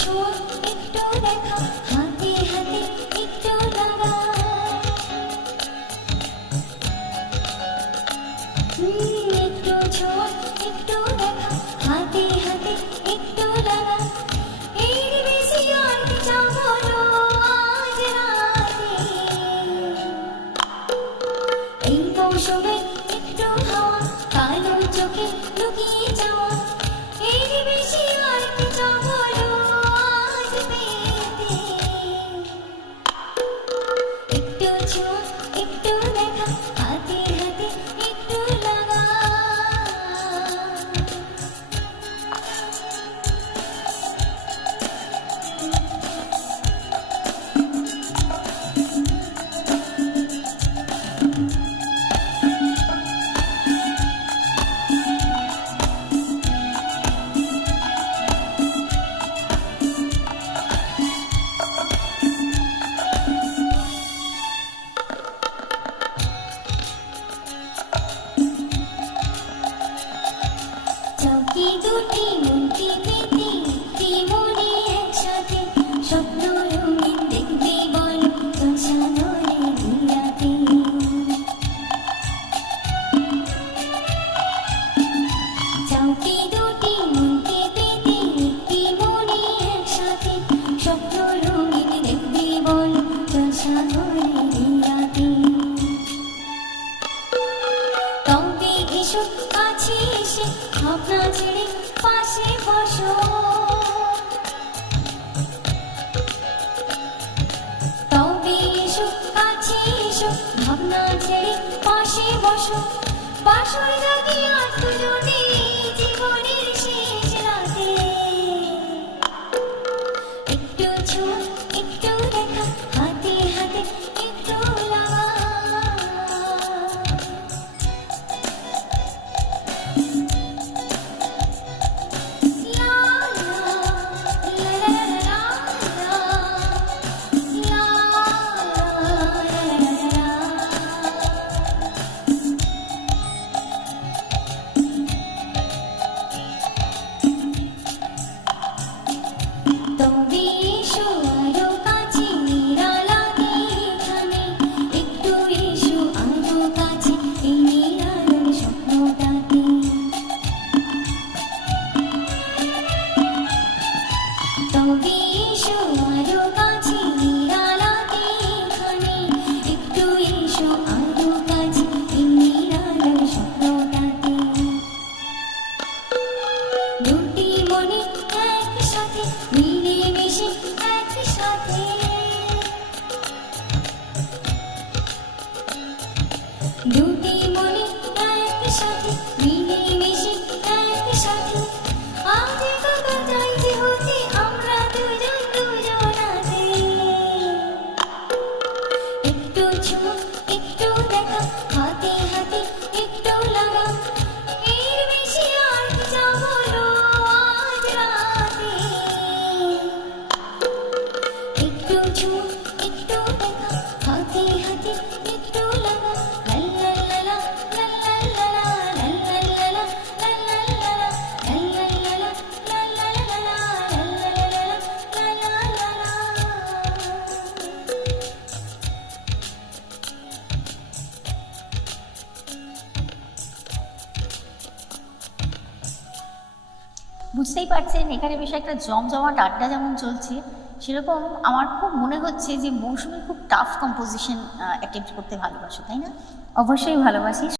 ছোঁয়া একটু দেখা, হাতে হাতে একটু লাগা, একটু ছোঁয়া একটু দেখা, হাতে হাতে একটু লাগা, এর বেশি আর কি চাবো আজ রাতে। এই মৌসুমে একটু হাওয়া, কালো চোখে লুকিয়ে যাওয়া, এর বেশি আর কি চাবো আজ পেতে। একটু ছোঁয়া একটু দেখা, হাতে হাতে একটু লাগা। চৌকি দুটি মনকে পেতে, একটি মনে একসাথে, স্বপ্ন রঙিন দেখবে বলো সাগরে ঘিরাতে। চৌকি দুটি মনকে পেতে, একটি মনে একসাথে, স্বপ্ন রঙিন দেখবে বলো সাগরে ঘিরাতে। তবে এসো কাছে এসে, ভাবনা ছেড়ে পাশে বসো, তবে এসো কাছে এসো, ভাবনা ছেড়ে পাশে বসো, বাসর জাগি আজ দুজনে জীবনের শেষ রাতে। একটু ছোঁয়া একটু দেখা, হাতে হাতে একটু লাগা। তবে এসো আরো কাছে, নিরালাতে এখানে, একটু এসো আরো কাছে, এই নিরালার স্বপ্নটাতে। তবে এসো আরো কাছে, নিরালাতে এখানে, একটু এসো আরো কাছে, এই নিরালার স্বপ্নটাতে। দুটি মনে একসাথে, মিলেমিশে একসাথে, দুটি মনে একসাথে, মিলেমিশে একসাথে, আজ একা চাইছে হতে আমরা দুজন দুজনাতে। একটু ছোঁয়া একটু দেখা, হাতে হাতে একটু লাগা, এর বেশি আর কি চাবো আজ রাতে। একটু ছোঁয়া একটু দেখা, হাতে হাতে একটু লাগা, লা লা লা লা লা লা লা লা লা লা লা লা বুঝতেই পারছেন এখানে বেশ একটা জমজমাট আড্ডা যেমন চলছে, সেরকম আমার খুব মনে হচ্ছে যে মৌসুমী খুব টাফ কম্পোজিশন অ্যাটেম্প্ট করতে ভালোবাসো, তাই না? অবশ্যই ভালোবাসি।